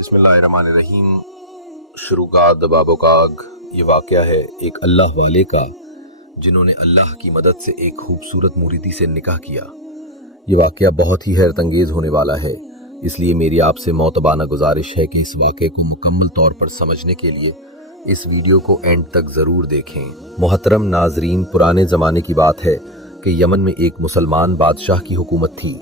बिस्मिल्लाहिर्रहमानिर्रहीम। शुरुआत बाबोकाग। ये वाक़या है एक अल्लाह वाले का जिन्होंने अल्लाह की मदद से एक खूबसूरत मुरीदी से निकाह किया। ये वाक़या बहुत ही हैरत अंगेज़ होने वाला है, इसलिए मेरी आपसे मोतबाना गुजारिश है कि इस वाक़े को मुकम्मल तौर पर समझने के लिए इस वीडियो को एंड तक ज़रूर देखें। मोहतरम नाजरीन, पुराने ज़माने की बात है कि यमन में एक मुसलमान बादशाह की हुकूमत थी।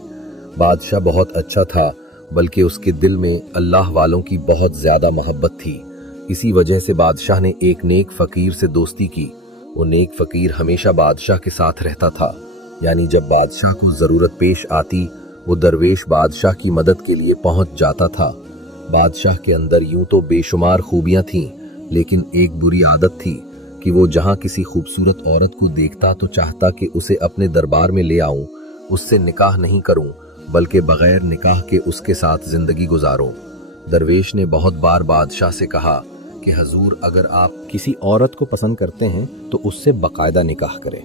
बादशाह बहुत अच्छा था, बल्कि उसके दिल में अल्लाह वालों की बहुत ज़्यादा मोहब्बत थी। इसी वजह से बादशाह ने एक नेक फ़कीर से दोस्ती की। वो नेक फ़कीर हमेशा बादशाह के साथ रहता था, यानी जब बादशाह को ज़रूरत पेश आती वो दरवेश बादशाह की मदद के लिए पहुंच जाता था। बादशाह के अंदर यूं तो बेशुमार खूबियां थीं, लेकिन एक बुरी आदत थी कि वो जहां किसी खूबसूरत औरत को देखता तो चाहता कि उसे अपने दरबार में ले आऊं, उससे निकाह नहीं करूं, बल्कि बगैर निकाह के उसके साथ जिंदगी गुजारूं। दरवेश ने बहुत बार बादशाह से कहा कि हजूर, अगर आप किसी औरत को पसंद करते हैं तो उससे बाकायदा निकाह करें।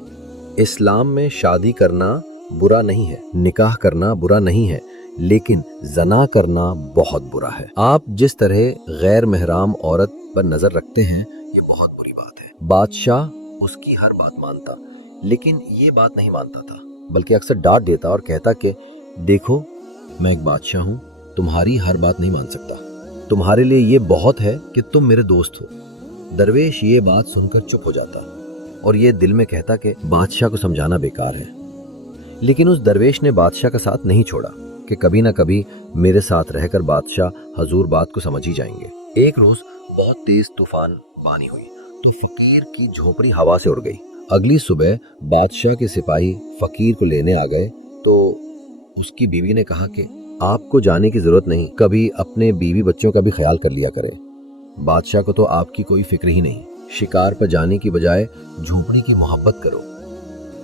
इस्लाम में शादी करना बुरा नहीं है, निकाह करना बुरा नहीं है, लेकिन जना करना बहुत बुरा है। आप जिस तरह गैर महराम औरत पर नजर रखते हैं, ये बहुत बुरी बात है। बादशाह उसकी हर बात मानता, लेकिन ये बात नहीं मानता था, बल्कि अक्सर डांट देता और कहता कि देखो, मैं एक बादशाह हूं, तुम्हारी हर बात नहीं मान सकता। तुम्हारे लिए ये बहुत है कि तुम मेरे दोस्त हो। दरवेश ये बात सुनकर चुप हो जाता और ये दिल में कहता कि बादशाह को समझाना बेकार है। लेकिन उस दरवेश ने बादशाह का साथ नहीं छोड़ा कि कभी ना कभी मेरे साथ रहकर बादशाह हजूर बात को समझ ही जाएंगे। एक रोज बहुत तेज तूफान बानी हुई तो फकीर की झोपड़ी हवा से उड़ गई। अगली सुबह बादशाह के सिपाही फकीर को लेने आ गए तो उसकी बीवी ने कहा कि आपको जाने की जरूरत नहीं, कभी अपने बीवी बच्चों का भी ख्याल कर लिया करें। बादशाह को तो आपकी कोई फिक्र ही नहीं, शिकार पर जाने की बजाय झोपड़ी की मोहब्बत करो।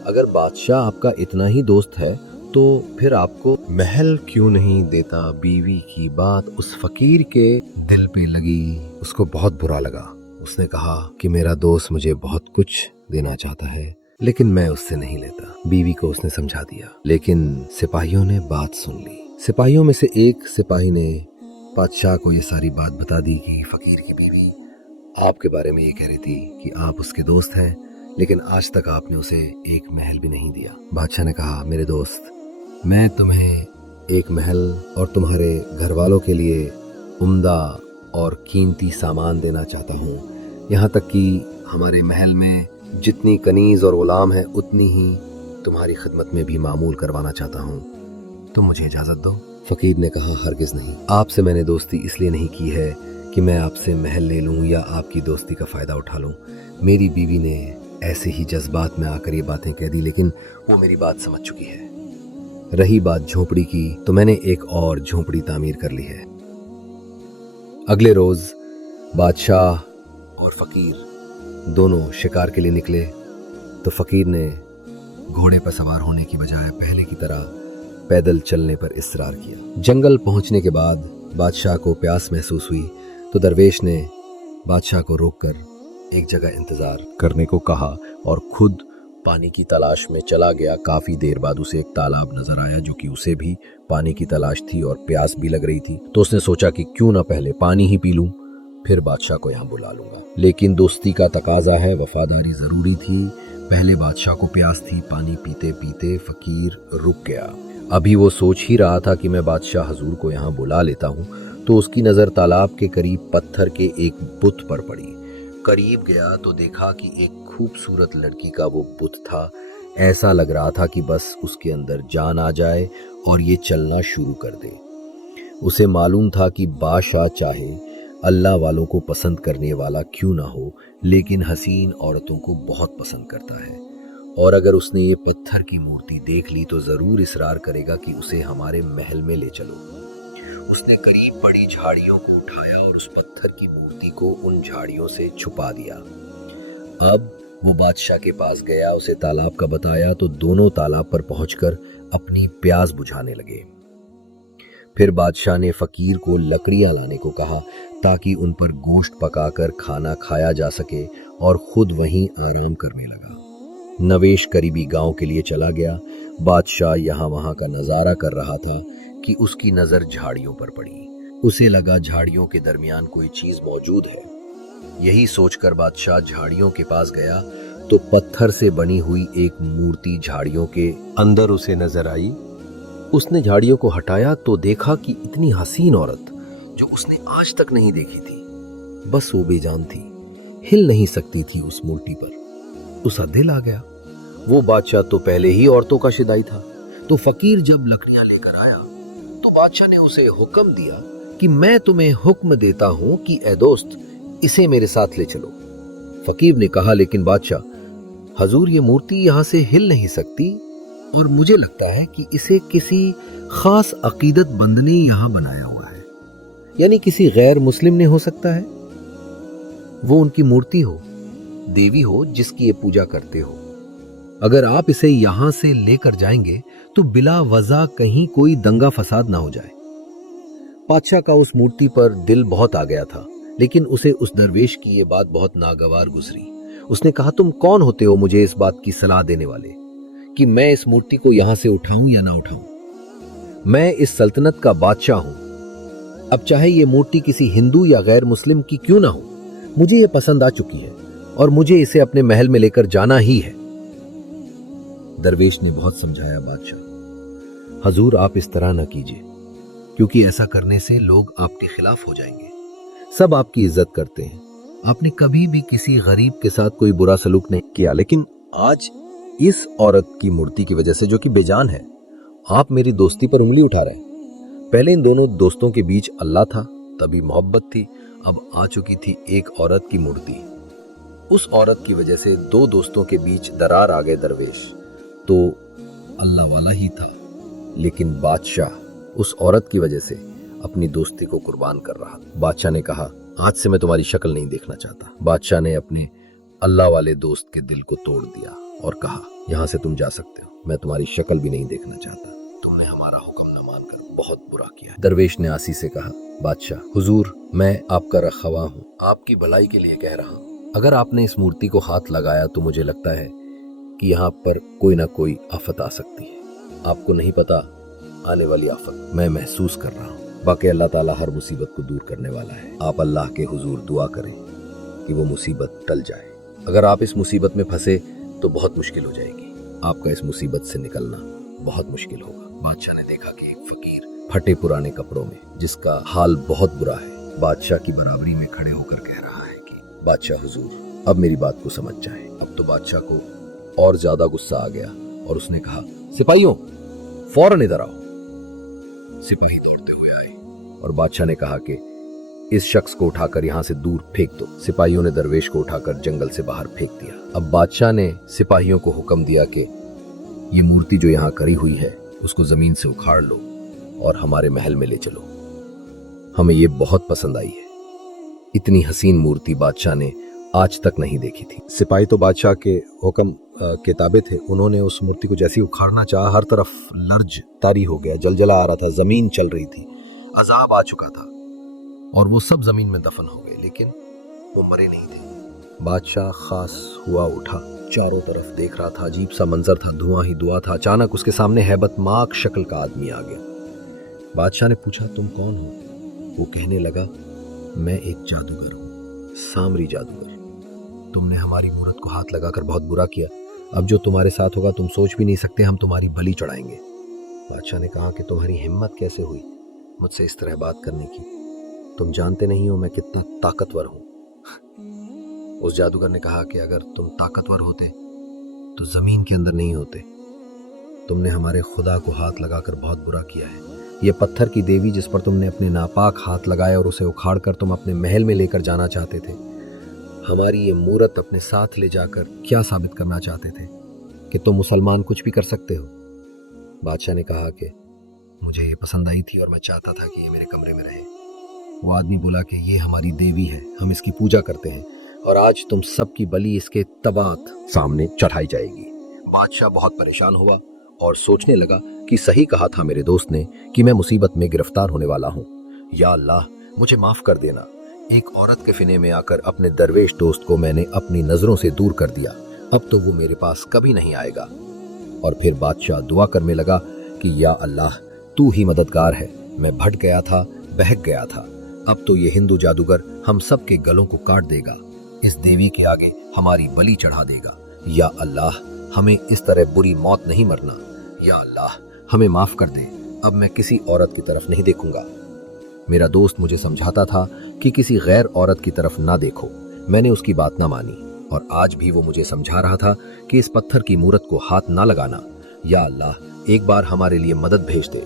अगर बादशाह आपका इतना ही दोस्त है तो फिर आपको महल क्यों नहीं देता। बीवी की बात उस फकीर के दिल पे लगी, उसको बहुत बुरा लगा। उसने कहा कि मेरा दोस्त मुझे बहुत कुछ देना चाहता है, लेकिन मैं उससे नहीं लेता। बीवी को उसने समझा दिया, लेकिन सिपाहियों ने बात सुन ली। सिपाहियों में से एक सिपाही ने बादशाह को ये सारी बात बता दी कि फकीर की बीवी आपके बारे में ये कह रही थी कि आप उसके दोस्त हैं, लेकिन आज तक आपने उसे एक महल भी नहीं दिया। बादशाह ने कहा, मेरे दोस्त, मैं तुम्हें एक महल और तुम्हारे घर वालों के लिए उम्दा और कीमती सामान देना चाहता हूँ। यहाँ तक कि हमारे महल में जितनी कनीज और गुलाम है उतनी ही तुम्हारी खिदमत में भी मामूल करवाना चाहता हूँ। तुम मुझे इजाजत दो। फकीर ने कहा, हरगिज नहीं। आपसे मैंने दोस्ती इसलिए नहीं की है कि मैं आपसे महल ले लूँ या आपकी दोस्ती का फायदा उठा लूँ। मेरी बीवी ने ऐसे ही जज्बात में आकर ये बातें कह दी, लेकिन वो मेरी बात समझ चुकी है। रही बात झोपड़ी की, तो मैंने एक और झोपड़ी तामीर कर ली है। अगले रोज बादशाह और फकीर दोनों शिकार के लिए निकले तो फकीर ने घोड़े पर सवार होने की बजाय पहले की तरह पैदल चलने पर इसरार किया। जंगल पहुंचने के बाद बादशाह को प्यास महसूस हुई तो दरवेश ने बादशाह को रोककर एक जगह इंतजार करने को कहा और खुद पानी की तलाश में चला गया। काफी देर बाद उसे एक तालाब नजर आया जो कि उसे भी पानी की तलाश थी और प्यास भी लग रही थी। तो उसने सोचा कि क्यों ना पहले पानी ही पी लूं, फिर बादशाह को यहाँ बुला लूंगा। लेकिन दोस्ती का तकाजा है, वफादारी जरूरी थी। पहले बादशाह को प्यास थी। पानी पीते पीते फकीर रुक गया। अभी वो सोच ही रहा था कि मैं बादशाह हजूर को यहाँ बुला लेता हूँ, तो उसकी नजर तालाब के करीब पत्थर के एक बुत पर पड़ी। करीब गया तो देखा कि एक खूबसूरत लड़की का वो बुत था। ऐसा लग रहा था कि बस उसके अंदर जान आ जाए और ये चलना शुरू कर दे। उसे मालूम था कि बादशाह चाहे अल्लाह वालों को पसंद करने वाला क्यों ना हो, लेकिन हसीन औरतों को बहुत पसंद करता है। और अगर उसने ये पत्थर की मूर्ति देख ली तो जरूर इसरार करेगा कि उसे हमारे महल में ले चलो। उसने करीब पड़ी झाड़ियों को उठाया और उस पत्थर की मूर्ति को उन झाड़ियों से छुपा दिया। अब वो बादशाह के पास गया, उसे तालाब का बताया तो दोनों तालाब पर पहुंचकर अपनी प्यास बुझाने लगे। फिर बादशाह ने फकीर को लकड़ियां लाने को कहा ताकि उन पर गोश्त पकाकर खाना खाया जा सके और खुद वहीं आराम करने लगा। नवेश करीबी गांव के लिए चला गया। बादशाह यहाँ वहाँ का नजारा कर रहा था कि उसकी नजर झाड़ियों पर पड़ी। उसे लगा झाड़ियों के दरमियान कोई चीज मौजूद है। यही सोचकर बादशाह झाड़ियों के पास गया तो पत्थर से बनी हुई एक मूर्ति झाड़ियों के अंदर उसे नजर आई। उसने झाड़ियों को हटाया तो देखा कि इतनी हसीन औरत जो उसने आज तक नहीं देखी थी, बस वो बेजान थी, हिल नहीं सकती थी उस मूर्ति पर। उसका दिल आ गया। वो बादशाह तो पहले ही औरतों का शिदाई था, तो फकीर जब लकड़ियां लेकर आया तो बादशाह ने उसे हुक्म दिया कि मैं तुम्हें हुक्म देता हूं कि ए दोस्त, इसे मेरे साथ ले चलो। फकीर ने कहा, लेकिन बादशाह, हजूर ये मूर्ति यहां से हिल नहीं सकती और मुझे लगता है कि इसे किसी खास अकीदत बंद ने यहां बनाया हुआ है, यानी किसी गैर मुस्लिम ने हो सकता है। वो उनकी मूर्ति हो, देवी हो जिसकी ये पूजा करते हो। अगर आप इसे यहां से लेकर जाएंगे तो बिला वजह कहीं कोई दंगा फसाद ना हो जाए। बादशाह का उस मूर्ति पर दिल बहुत आ गया था, लेकिन उसे उस दरवेश की ये बात बहुत नागवार गुजरी। उसने कहा, तुम कौन होते हो मुझे इस बात की सलाह देने वाले कि मैं इस मूर्ति को यहां से उठाऊं या ना उठाऊं? मैं इस सल्तनत का बादशाह हूं। अब चाहे ये मूर्ति किसी हिंदू या गैर मुस्लिम की क्यों ना हो, मुझे ये पसंद आ चुकी है और मुझे इसे अपने महल में लेकर जाना ही है। दरवेश ने बहुत समझाया, बादशाह हजूर आप इस तरह ना कीजिए, क्योंकि ऐसा करने से लोग आपके खिलाफ हो जाएंगे। सब आपकी इज्जत करते हैं, आपने कभी भी किसी गरीब के साथ कोई बुरा सलूक नहीं किया, लेकिन आज इस औरत की मूर्ति की वजह से, जो कि बेजान है, आप मेरी दोस्ती पर उंगली उठा रहे हैं। पहले इन दोनों दोस्तों के बीच अल्लाह था, तभी मोहब्बत थी, अब आ चुकी थी एक औरत की मूर्ति। उस औरत की वजह से दो दोस्तों के बीच दरार आ गए। दरवेश तो अल्लाह वाला ही था, लेकिन बादशाह उस औरत की वजह से अपनी दोस्ती को कुर्बान कर रहा। बादशाह ने कहा, आज से मैं तुम्हारी शक्ल नहीं देखना चाहता। बादशाह ने अपने अल्लाह वाले दोस्त के दिल को तोड़ दिया और कहा, यहां से तुम जा सकते हो, मैं तुम्हारी शक्ल भी नहीं देखना चाहता। तुमने हमारा हुक्म न मानकर बहुत बुरा किया। दरवेश ने आसी से कहा, बादशाह हुजूर, मैं आपका रखवा हूँ, आपकी भलाई के लिए कह रहा हूँ। अगर आपने इस मूर्ति को हाथ लगाया तो मुझे लगता है कि यहाँ पर कोई ना कोई आफत आ सकती है। आपको नहीं पता आने वाली आफत मैं महसूस कर रहा हूँ। बाकी अल्लाह ताला हर मुसीबत को दूर करने वाला है। आप अल्लाह के हुजूर दुआ करें कि वो मुसीबत टल जाए। अगर आप इस मुसीबत में फंसे तो बहुत मुश्किल हो जाएगी, आपका इस मुसीबत से निकलना बहुत मुश्किल होगा। बादशाह ने देखा कि एक फकीर फटे पुराने कपड़ों में, जिसका हाल बहुत बुरा है, बादशाह की बराबरी में खड़े होकर कह रहा है कि बादशाह हुजूर, अब मेरी बात को समझ जाए। अब तो बादशाह को और ज्यादा गुस्सा आ गया और उसने कहा, सिपाहियों फौरन इधर आओ। सिपाही दौड़ते हुए आए और बादशाह ने कहा कि इस शख्स को उठाकर यहां से दूर फेंक दो। सिपाहियों ने दरवेश को उठाकर जंगल से बाहर फेंक दिया। अब बादशाह ने सिपाहियों को हुक्म दिया कि ये मूर्ति जो यहां करी हुई है उसको जमीन से उखाड़ लो और हमारे महल में ले चलो, हमें ये बहुत पसंद आई है। इतनी हसीन मूर्ति बादशाह ने आज तक नहीं देखी थी। सिपाही तो बादशाह के हुक्म के ताबे थे। उन्होंने उस मूर्ति को जैसे ही उखाड़ना चाहा, हर तरफ लर्ज तारी हो गया, जलजला आ रहा था, जमीन चल रही थी, अजाब आ चुका था और वो सब जमीन में दफन हो गए, लेकिन वो मरे नहीं थे। बादशाह खास हुआ उठा, चारों तरफ देख रहा था, अजीब सा मंजर था, धुआं ही धुआं था। अचानक उसके सामने हैबतनाक शक्ल का आदमी आ गया। बादशाह ने पूछा, तुम कौन हो? वो कहने लगा, मैं एक जादूगर हूँ, सामरी जादूगर। तुमने हमारी मूरत को हाथ लगाकर बहुत बुरा किया। अब जो तुम्हारे साथ होगा तुम सोच भी नहीं सकते, हम तुम्हारी बलि चढ़ाएंगे। बादशाह ने कहा कि तुम्हारी हिम्मत कैसे हुई मुझसे इस तरह बात करने की? तुम जानते नहीं हो मैं कितना ताकतवर हूं। उस जादूगर ने कहा कि अगर तुम ताकतवर होते तो जमीन के अंदर नहीं होते। तुमने हमारे खुदा को हाथ लगाकर बहुत बुरा किया है। ये पत्थर की देवी जिस पर तुमने अपने नापाक हाथ लगाए और उसे उखाड़कर तुम अपने महल में लेकर जाना चाहते थे, हमारी ये मूरत अपने साथ ले जाकर क्या साबित करना चाहते थे कि तुम मुसलमान कुछ भी कर सकते हो? बादशाह ने कहा कि मुझे ये पसंद आई थी और मैं चाहता था कि ये मेरे कमरे में रहे। वो आदमी बोला कि ये हमारी देवी है, हम इसकी पूजा करते हैं और आज तुम सबकी बलि इसके तबात सामने चढ़ाई जाएगी। बादशाह बहुत परेशान हुआ और सोचने लगा कि सही कहा था मेरे दोस्त ने कि मैं मुसीबत में गिरफ्तार होने वाला हूँ। या अल्लाह, मुझे माफ कर देना। एक औरत के फिने में आकर अपने दरवेश दोस्त को मैंने अपनी नजरों से दूर कर दिया, अब तो वो मेरे पास कभी नहीं आएगा। और फिर बादशाह दुआ करने लगा कि या अल्लाह, तू ही मददगार है। मैं भटक गया था, बहक गया था। अब तो ये हिंदू जादूगर हम सब के गलों को काट देगा, इस देवी के आगे हमारी बलि चढ़ा देगा। या अल्लाह, हमें इस तरह बुरी मौत नहीं मरना। या अल्लाह, हमें माफ कर दे, अब मैं किसी औरत की तरफ नहीं देखूंगा। मेरा दोस्त मुझे समझाता था कि किसी गैर औरत की तरफ ना देखो। मैंने उसकी बात ना मानी और आज भी वो मुझे समझा रहा था कि इस पत्थर की मूरत को हाथ ना लगाना। या अल्लाह, एक बार हमारे लिए मदद भेज दे।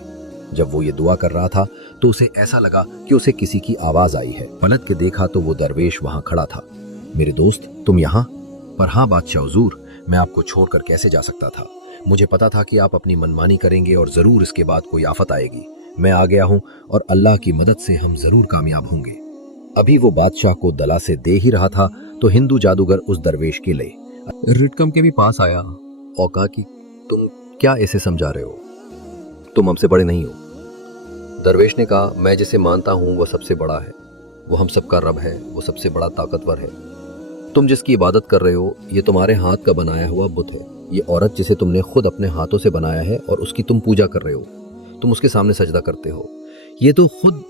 जब वो ये दुआ कर रहा था तो उसे ऐसा लगा कि उसे किसी की आवाज आई है। पलट के देखा तो वो दरवेश वहां खड़ा था। मेरे दोस्त, तुम यहाँ? पर हाँ बादशाह हुजूर, मैं आपको छोड़कर कैसे जा सकता था। मुझे पता था कि आप अपनी मनमानी करेंगे और जरूर इसके बाद कोई आफत आएगी। मैं आ गया हूँ और अल्लाह की मदद से हम जरूर कामयाब होंगे। अभी वो बादशाह को दलासे दे ही रहा था तो हिंदू जादूगर उस दरवेश के ले रिटकम के भी पास आया और कहा कि तुम क्या ऐसे समझा रहे हो, तुम हमसे बड़े नहीं हो। दरवेश ने कहा, मैं जिसे मानता हूँ वो सबसे बड़ा है, वो हम सबका रब है, वो सबसे बड़ा ताकतवर है। तुम जिसकी इबादत कर रहे हो ये तुम्हारे हाथ का बनाया हुआ बुत है। ये औरत जिसे तुमने खुद अपने हाथों से बनाया है और उसकी तुम पूजा कर रहे हो, तुम उसके सामने सजदा करते हो। ये तो खुद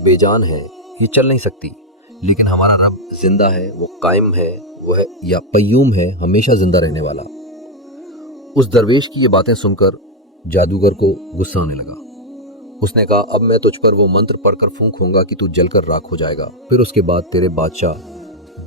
बेजान है, ये चल नहीं सकती। लेकिन हमारा रब जिंदा है, वो कायम है, वो है या पय्यूम है, हमेशा जिंदा रहने वाला। उस दरवेश की ये बातें सुनकर जादूगर को गुस्सा आने लगा। उसने कहा, अब मैं तुझ पर वो मंत्र पढ़कर फूंकूंगा कि तू जलकर राख हो जाएगा, फिर उसके बाद तेरे बादशाह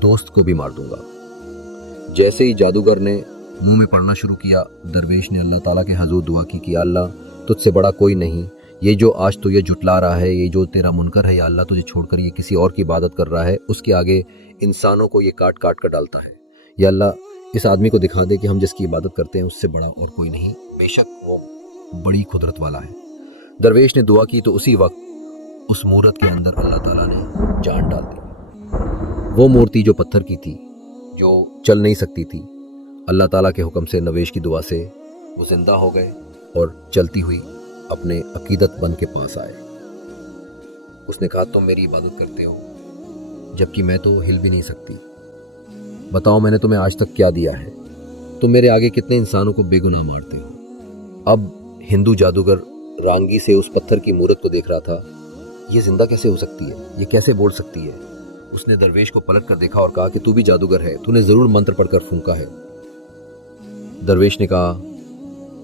दोस्त को भी मार दूंगा। जैसे ही जादूगर ने मुंह में पढ़ना शुरू किया, दरवेश ने अल्लाह ताला के हजूर दुआ की कि अल्लाह, तुझसे बड़ा कोई नहीं। ये जो आज तुझे जुटला रहा है, ये जो तेरा मुनकर है, या अल्लाह तुझे छोड़कर ये किसी और की इबादत कर रहा है, उसके आगे इंसानों को ये काट काट कर डालता है। या अल्लाह, इस आदमी को दिखा दे कि हम जिसकी इबादत करते हैं उससे बड़ा और कोई नहीं, बेशक वो बड़ी कुदरत वाला है। दरवेश ने दुआ की तो उसी वक्त उस मूरत के अंदर अल्लाह ताला ने जान डाल दी। वो मूर्ति जो पत्थर की थी, जो चल नहीं सकती थी, अल्लाह ताला के हुक्म से, नवेश की दुआ से वो जिंदा हो गए और चलती हुई अपने अकीदत बन के पास आए। उसने कहा, तुम मेरी इबादत करते हो जबकि मैं तो हिल भी नहीं सकती। बताओ मैंने तुम्हें आज तक क्या दिया है? तुम मेरे आगे कितने इंसानों को बेगुनाह मारते हो। अब हिंदू जादूगर रांगी से उस पत्थर की मूरत को देख रहा था। ये जिंदा कैसे हो सकती है, ये कैसे बोल सकती है? उसने दरवेश को पलट कर देखा और कहा कि तू भी जादूगर है, तूने जरूर मंत्र पढ़कर फूंका है। दरवेश ने कहा,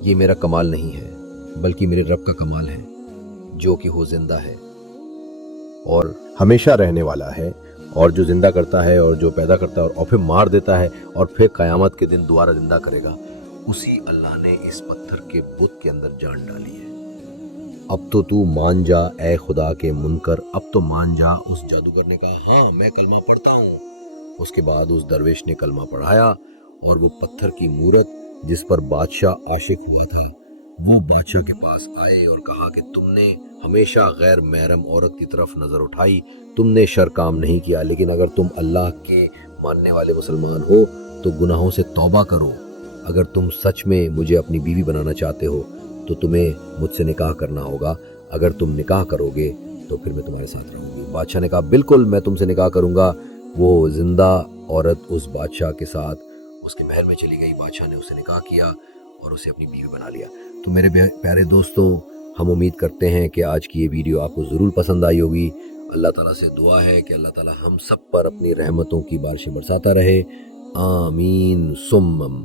ये मेरा कमाल नहीं है बल्कि मेरे रब का कमाल है, जो कि वो जिंदा है और हमेशा रहने वाला है, और जो जिंदा करता है और जो पैदा करता है और फिर मार देता है और फिर कयामत के दिन दोबारा जिंदा करेगा, उसी अल्लाह ने इस पत्थर के बुत के अंदर जान डाली है। अब तो तू मान जा ए खुदा के मुनकर, अब तो मान जा। उस जादूगर ने कहा, हाँ मैं कलमा पढ़ता हूँ। उसके बाद उस दरवेश ने कलमा पढ़ाया और वो पत्थर की मूरत जिस पर बादशाह आशिक हुआ था, वो बादशाह के पास आए और कहा कि तुमने हमेशा गैर महरम औरत की तरफ नजर उठाई, तुमने शर काम नहीं किया, लेकिन अगर तुम अल्लाह के मानने वाले मुसलमान हो तो गुनाहों से तौबा करो। अगर तुम सच में मुझे अपनी बीवी बनाना चाहते हो तो तुम्हें मुझसे निकाह करना होगा। अगर तुम निकाह करोगे तो फिर मैं तुम्हारे साथ रहूंगी। बादशाह ने कहा, बिल्कुल मैं तुमसे निकाह करूंगा। वो जिंदा औरत उस बादशाह के साथ उसके महल में चली गई। बादशाह ने उससे निकाह किया और उसे अपनी बीवी बना लिया। तो मेरे प्यारे दोस्तों, हम उम्मीद करते हैं कि आज की ये वीडियो आपको ज़रूर पसंद आई होगी। अल्लाह ताला से दुआ है कि अल्लाह ताला हम सब पर अपनी रहमतों की बारिशें बरसाता रहे। आमीन सुम्मम।